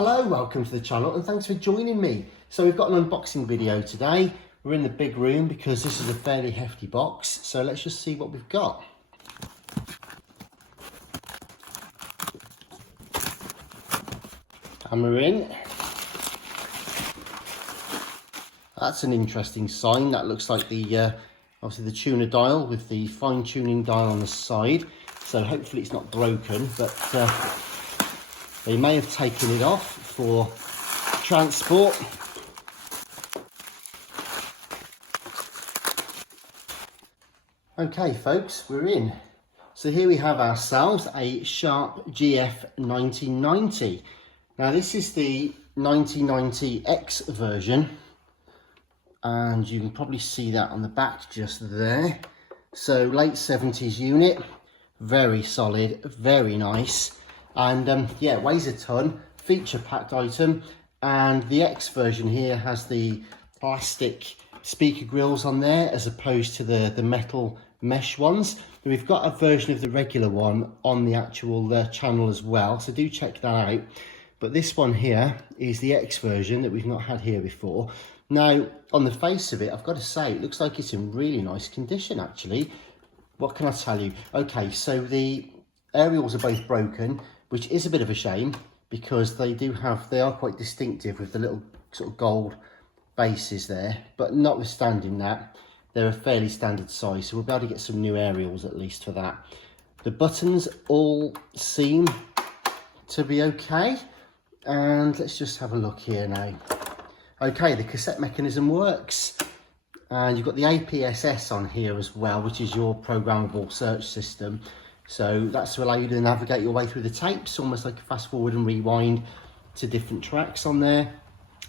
Hello, welcome to the channel and thanks for joining me. So we've got an unboxing video today. We're in the big room because this is a fairly hefty box. So let's just see what we've got. Hammer in. That's an interesting sign. That looks like the obviously the tuner dial with the fine tuning dial on the side. So hopefully it's not broken, but they may have taken it off for transport. Okay folks, we're in. So here we have ourselves a Sharp GF9090. Now this is the 9090X version, and you can probably see that on the back just there. So late 70s unit, very solid, very nice, and yeah, weighs a ton, feature packed item. And the X version here has the plastic speaker grills on there as opposed to the metal mesh ones. We've got a version of the regular one on the actual channel as well, so do check that out. But this one here is the X version that we've not had here before. Now, on the face of it, I've got to say, it looks like it's in really nice condition, actually. What can I tell you? Okay, so the aerials are both broken, which is a bit of a shame because they are quite distinctive with the little sort of gold bases there. But notwithstanding that, they're a fairly standard size, so we'll be able to get some new aerials at least for that. The buttons all seem to be okay. And let's just have a look here now. Okay, the cassette mechanism works, and you've got the APSS on here as well, which is your programmable search system. So that's to allow you to navigate your way through the tapes, almost like a fast forward and rewind to different tracks on there.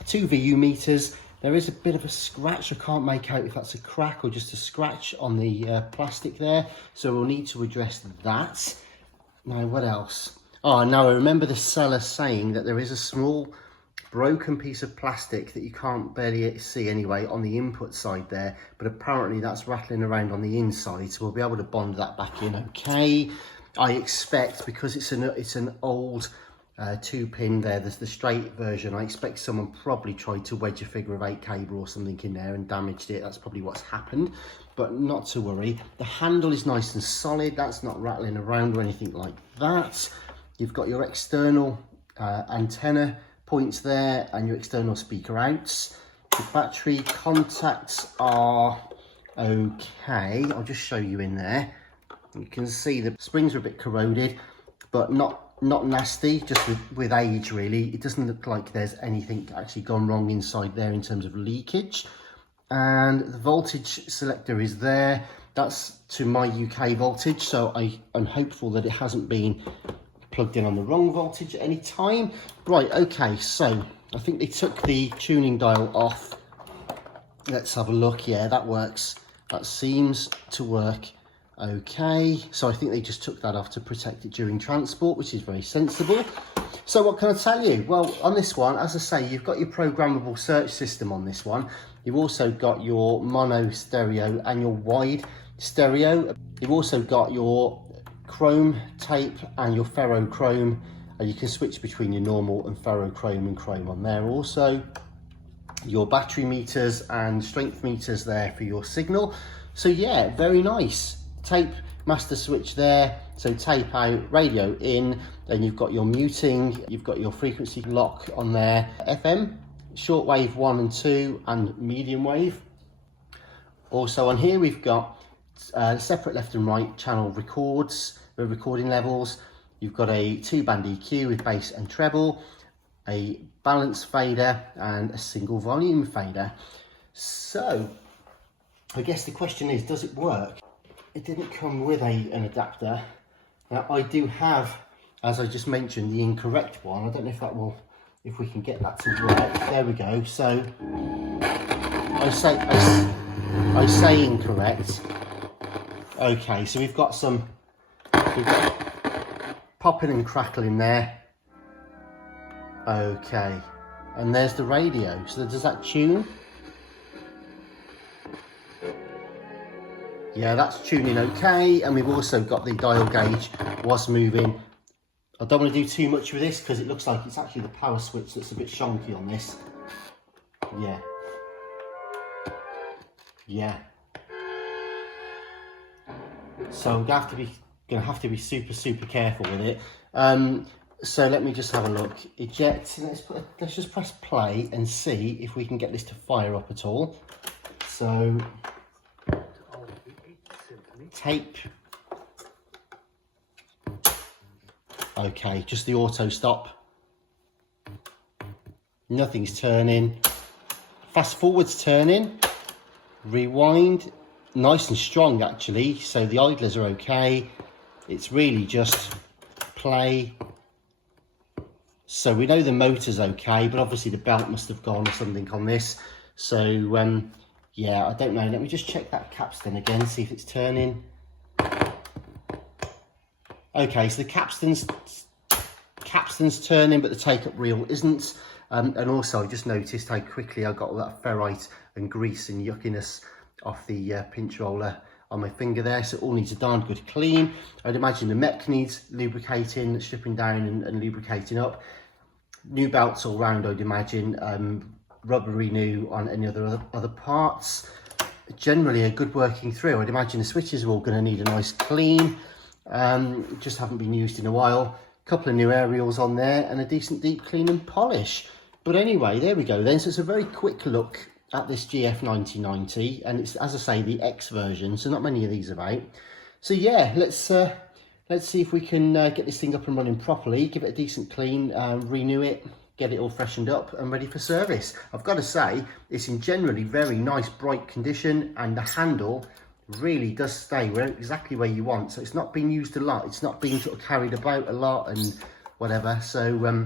2 VU meters. There is a bit of a scratch. I can't make out if that's a crack or just a scratch on the plastic there. So we'll need to address that. Now, what else? Oh, now I remember the seller saying that there is a small broken piece of plastic that you can't barely see anyway on the input side there, but apparently that's rattling around on the inside, so we'll be able to bond that back in okay. I expect, because it's an old 2-pin there, there's the straight version, I expect someone probably tried to wedge a figure of 8 cable or something in there and damaged it. That's probably what's happened, but not to worry. The handle is nice and solid, that's not rattling around or anything like that. You've got your external antenna points there and your external speaker outs. The battery contacts are okay. I'll just show you in there. You can see the springs are a bit corroded, but not nasty, just with age really. It doesn't look like there's anything actually gone wrong inside there in terms of leakage. And the voltage selector is there. That's to my UK voltage, so I'm hopeful that it hasn't been plugged in on the wrong voltage at any time. Right, okay, so I think they took the tuning dial off. Let's have a look. Yeah, that works. That seems to work okay. So I think they just took that off to protect it during transport, which is very sensible. So what can I tell you? Well, on this one, as I say, you've got your programmable search system on this one. You've also got your mono stereo and your wide stereo. You've also got your chrome tape and your ferrochrome, and you can switch between your normal and ferrochrome and chrome on there. Also your battery meters and strength meters there for your signal. So yeah, very nice. Tape master switch there, so tape out, radio in, then you've got your muting, you've got your frequency lock on there, FM, shortwave 1 and 2 and medium wave. Also on here we've got separate left and right channel recording levels. You've got a 2-band EQ with bass and treble, a balance fader and a single volume fader. So I guess the question is, does it work? It didn't come with an adapter. Now I do have, as I just mentioned, the incorrect one. I don't know if we can get that to work. There we go. So I say incorrect. Okay, so we've got popping and crackling there. Okay, and there's the radio. So does that tune? Yeah, that's tuning okay. And we've also got the dial gauge was moving I don't want to do too much with this because it looks like it's actually the power switch that's a bit shonky on this. Yeah. Yeah. So I'm gonna have to be super careful with it. So let me just have a look. Eject. Let's just press play and see if we can get this to fire up at all. So tape. Okay, just the auto stop. Nothing's turning. Fast forward's turning. Rewind. Nice and strong actually. So the idlers are okay. It's really just play. So we know the motor's okay, but obviously the belt must have gone or something on this. So yeah, I don't know. Let me just check that capstan again, see if it's turning. Okay, so the capstan's turning, but the take-up reel isn't. And also, I just noticed how quickly I got all that ferrite and grease and yuckiness off the pinch roller on my finger there. So it all needs a darn good clean. I'd imagine the mech needs lubricating, stripping down and lubricating up. New belts all round, I'd imagine. Rubbery new on any other parts. Generally a good working through. I'd imagine the switches are all going to need a nice clean. Just haven't been used in a while. A couple of new aerials on there and a decent deep clean and polish. But anyway, there we go then. So it's a very quick look at this GF9090, and it's, as I say, the X version, so not many of these about. So yeah, let's see if we can get this thing up and running properly, give it a decent clean, renew it, get it all freshened up and ready for service. I've got to say, it's in generally very nice, bright condition, and the handle really does stay exactly where you want. So it's not being used a lot, it's not being sort of carried about a lot and whatever. So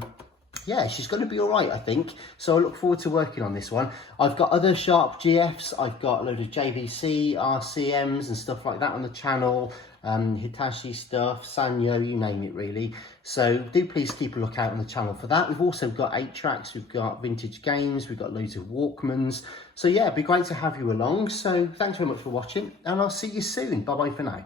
yeah, she's going to be all right, I think. So I look forward to working on this one. I've got other Sharp GFs. I've got a load of JVC, RCMs and stuff like that on the channel. Hitachi stuff, Sanyo, you name it really. So do please keep a look out on the channel for that. We've also got 8-tracks, we've got vintage games, we've got loads of Walkmans. So yeah, it'd be great to have you along. So thanks very much for watching, and I'll see you soon. Bye bye for now.